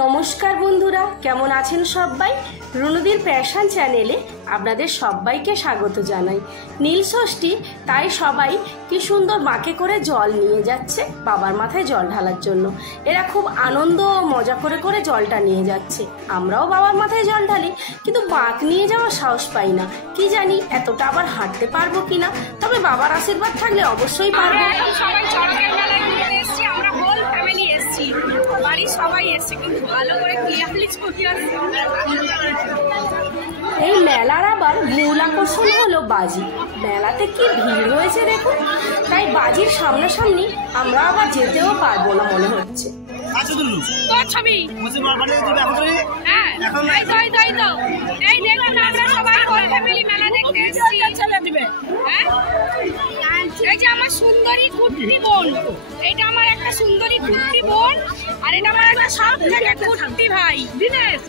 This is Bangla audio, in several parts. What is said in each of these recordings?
নমস্কার বন্ধুরা, কেমন আছেন সবাই? রুনুদির প্যাশন চ্যানেলে আপনাদের সবাইকে স্বাগত জানাই। নীল ষষ্ঠী, তাই সবাই কি সুন্দর মাকে করে জল নিয়ে যাচ্ছে বাবার মাথায় জল ঢালার জন্য। এরা খুব আনন্দ ও মজা করে করে জলটা নিয়ে যাচ্ছে। আমরাও বাবার মাথায় জল ঢালি, কিন্তু বাঁক নিয়ে যাওয়ার সাহস পাই না। কি জানি এতটা আবার হাঁটতে পারবো কিনা, তবে বাবার আশীর্বাদ থাকলে অবশ্যই পারবো। এই মেলার আবার মূল আকর্ষণ হলো বাজি। মেলাতে কি ভিড় হয়েছে দেখুন, তাই বাজির সামনাসামনি আমরা আবার যেতেও পারবো না মনে হচ্ছে। এই যে আমার সুন্দরী কুট্টি বোন, এটা আমার একটা সুন্দরী কুট্টি বোন, আর এটা আমার একটা সব থেকে কুট্টি ভাই দিনেশ।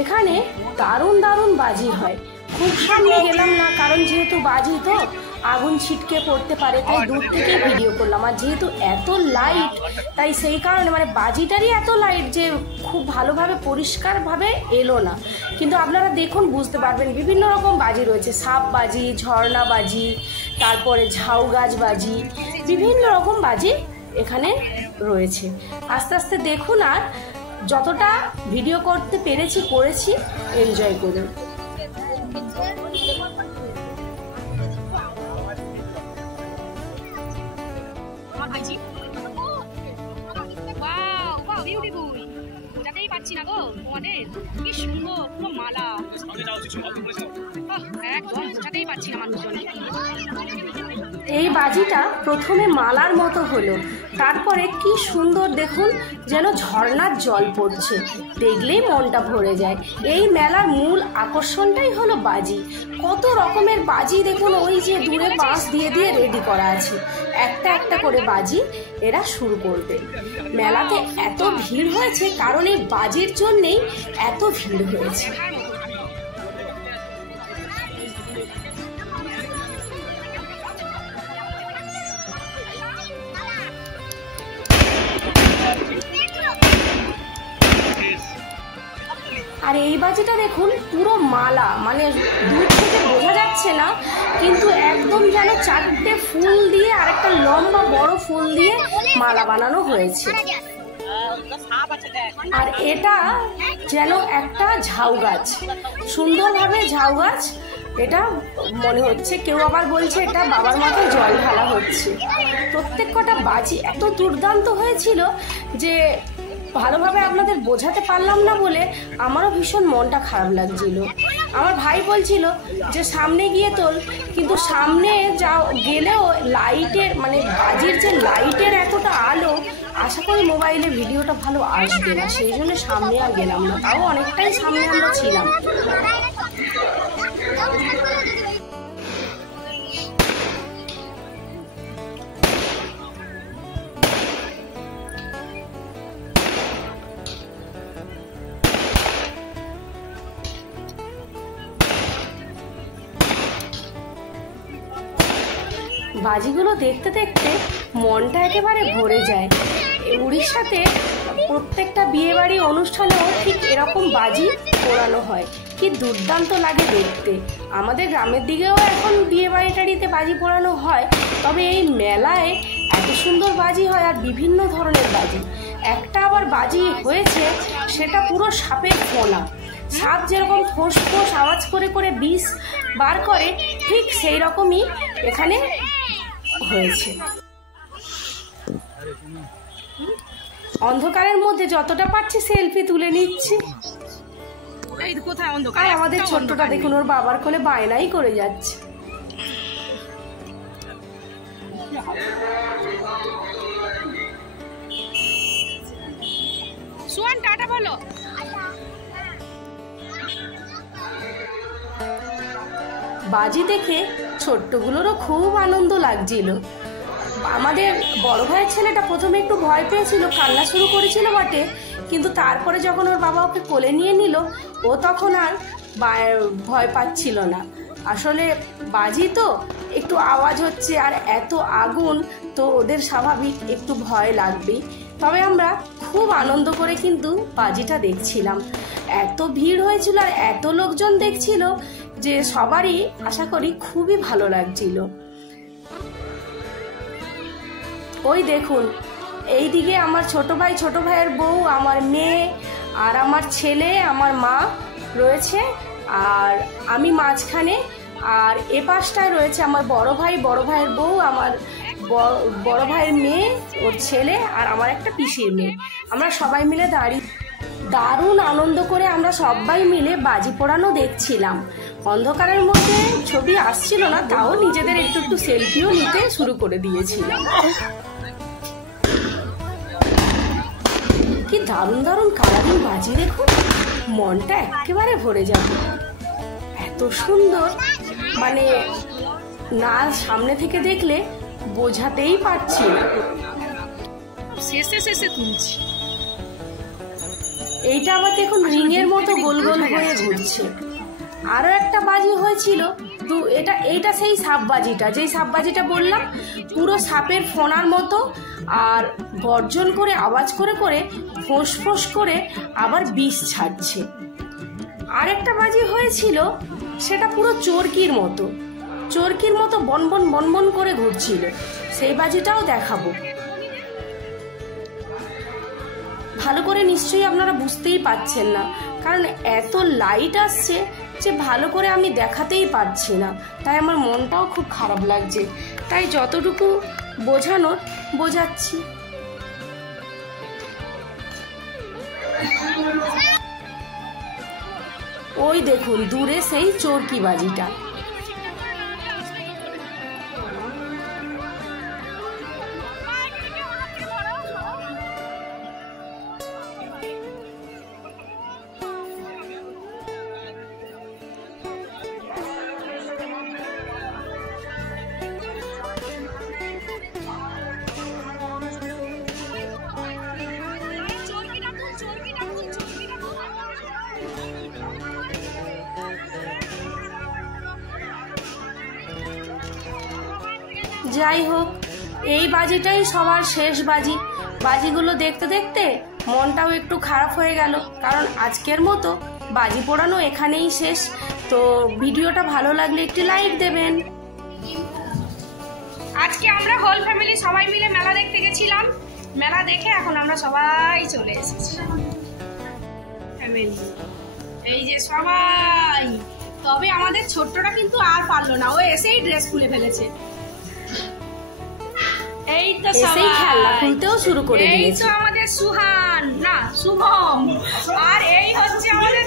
এখানে দারুণ দারুণ বাজি হয়। খুব সামনে গেলাম না, কারণ যেহেতু বাজি তো আগুন ছিটকে পড়তে পারে, তাই দূর থেকে ভিডিও করলাম। আর যেহেতু এত লাইট, তাই সেই কারণে মানে বাজিটারই এত লাইট যে খুব ভালোভাবে পরিষ্কারভাবে এলো না। কিন্তু আপনারা দেখুন, বুঝতে পারবেন বিভিন্ন রকম বাজি রয়েছে। সাপ বাজি, ঝর্ণা বাজি, তারপরে ঝাউ গাছ বাজি, বিভিন্ন রকম বাজি এখানে রয়েছে। আস্তে আস্তে দেখুন, আর যতটা ভিডিও করতে পেরেছি করেছি, এনজয় করুন। পাচ্ছি না গো, তোমাদের কি সুন্দর পুরো মালা, একদম বোঝাতেই পারছি না মানুষজন। এই বাজিটা প্রথমে মালার মতো হলো, তারপরে কি সুন্দর দেখুন, যেন ঝর্ণার জল পড়ছে, দেখলেই মনটা ভরে যায়। এই মেলার মূল আকর্ষণটাই হলো বাজি। কত রকমের বাজি দেখুন, ওই যে দূরে বাঁশ দিয়ে দিয়ে রেডি করা আছে। একটা একটা করে বাজি এরা শুরু করবে। মেলাতে এত ভিড় হয়েছে কারণ এই বাজির জন্যেই এত ভিড় হয়েছে। আর এই বাজিটা দেখুন, পুরো মালা, মানে দূর থেকে বোঝা যাচ্ছে না, কিন্তু একদম যেন চারটে ফুল দিয়ে আর একটা লম্বা বড় ফুল দিয়ে মালা বানানো হয়েছে। আর এটা যেন একটা ঝাউ গাছ, সুন্দরভাবে ঝাউ গাছ এটা মনে হচ্ছে। কেউ আবার বলছে এটা বাবার মাথায় জল ঢালা হচ্ছে। প্রত্যেক কটা বাজি এত দুর্দান্ত হয়েছিল যে ভালোভাবে আপনাদের বোঝাতে পারলাম না বলে আমারও ভীষণ মনটা খারাপ লাগছিল। আমার ভাই বলছিল যে সামনে গিয়ে তোল, কিন্তু সামনে গেলেও লাইটের মানে বাজির যে লাইটের এতটা আলো, আশা করি মোবাইলে ভিডিওটা ভালো আসবে না, সেই জন্য সামনে আর গেলাম না। তাও অনেকটাই সামনে আমরা ছিলাম। বাজিগুলো দেখতে দেখতে মনটা একেবারে ভরে যায়। উড়িষ্যাতে প্রত্যেকটা বিয়েবাড়ি অনুষ্ঠানেও ঠিক এরকম বাজি পোড়ানো হয়। কি দুর্দান্ত লাগে দেখতে। আমাদের গ্রামের দিকেও এখন বিয়েবাড়ি টাড়িতে বাজি পোড়ানো হয়, তবে এই মেলায় এত সুন্দর বাজি হয়, আর বিভিন্ন ধরনের বাজি। একটা আবার বাজি হয়েছে, সেটা পুরো সাপের ফোনা। সাপ যেরকম ফোঁস ফোঁস আওয়াজ করে করে বিষ বার করে, ঠিক সেই রকমই এখানে হয়েছে। অন্ধকারের মধ্যে যতটা পারছি সেলফি তুলে নিচ্ছি। কোথায় অন্ধকার? আর আমাদের ছোট্টটা দেখুন, ওর বাবার কোলে বায়নাই করে যাচ্ছে। সুয়ান টাটা বলো। বাজি দেখে ছোট্টগুলোরও খুব আনন্দ লাগছিল। আমাদের বড় ভাইয়ের ছেলেটা প্রথমে একটু ভয় পেয়েছিল, কান্না শুরু করেছিল বটে, কিন্তু তারপরে যখন ওর বাবা ওকে কোলে নিয়ে নিল, ও তখন আর ভয় পাচ্ছিল না। আসলে বাজি তো একটু আওয়াজ হচ্ছে আর এত আগুন, তো ওদের স্বাভাবিক একটু ভয় লাগবেই। তবে আমরা খুব আনন্দ করে কিন্তু বাজিটা দেখছিলাম। এত ভিড় হয়েছিল আর এত লোকজন দেখছিল যে সবারই আশা করি খুবই ভালো লাগছিল। ওই দেখুন, এইদিকে আমার ছোট ভাই, ছোট ভাইয়ের বউ, আমার মেয়ে আর আমার ছেলে, আমার মা রয়েছে, আর আমি মাঝখানে, আর এ পাশটায় রয়েছে আমার বড় ভাই, বড় ভাইয়ের বউ, আমার বড় ভাইয়ের মেয়ে, ওর ছেলে, আর আমার একটা পিসির মেয়ে। আমরা সবাই মিলে দারুণ আনন্দ করে আমরা সবাই মিলে বাজি পোড়ানো দেখছিলাম। অন্ধকারের মধ্যে ছবি আসছিল না, তাও নিজেদের একটু একটু সেলফিও নিতে শুরু করে দিয়েছিলাম। কি দারুণ দারুণ কালারিং বাজি দেখুন, মনটা একেবারে ভরে যাবে। এত সুন্দর, মানে না সামনে থেকে দেখলে বোঝাতেই পারছি না। শেষে শেষে তুলছি। এইটা আবার দেখুন রিংয়ের মতো গোল গোল হয়ে ঘুরছে। আরো একটা বাজি হয়েছিল, তো এইটা সেই সাপ বাজিটা, যেই সাপ বাজিটা বললাম, পুরো সাপের ফোনার মতো, আর গর্জন করে আওয়াজ করে করে ফোঁস ফোঁস করে আবার বিষ ছাড়ছে। আরেকটা বাজি হয়েছিল, সেটা পুরো চরকির মতো বনবন বনবন করে ঘুরছিল। সেই বাজিটাও দেখাবো। ভালো করে নিশ্চয়ই আপনারা বুঝতেই পাচ্ছেন না, কারণ এত লাইট আসছে যে ভালো করে আমি দেখাতেই পারছি না, তাই আমার মনটাও খুব খারাপ লাগছে। তাই যতটুকু বোঝানোর বোঝাচ্ছি। ওই দেখুন দূরে সেই চরকি বাজিটা। যাই হোক, এই বাজিটাই সবার শেষ বাজি। বাজিগুলো দেখতে দেখতে মনটাও একটু খারাপ হয়ে গেল, কারণ আজকের মতো বাজি পোড়ানো এখানেই শেষ। তো ভিডিওটা ভালো লাগলে একটি লাইক দেবেন। আজকে আমরা হোল ফ্যামিলি সবাই মিলে মেলা দেখতে গেছিলাম। মেলা দেখে এখন আমরা সবাই চলে এসেছি ফ্যামিলি, এই যে সবাই। তবে আমাদের ছোট্টটা কিন্তু আর পারলো না, ও এসেই ড্রেস খুলে ফেলেছে। এই তো এসেই খেলনা খুলতেও শুরু করে দিয়েছে। এই তো আমাদের সুহান, না শুভম, আর এই হচ্ছে আমাদের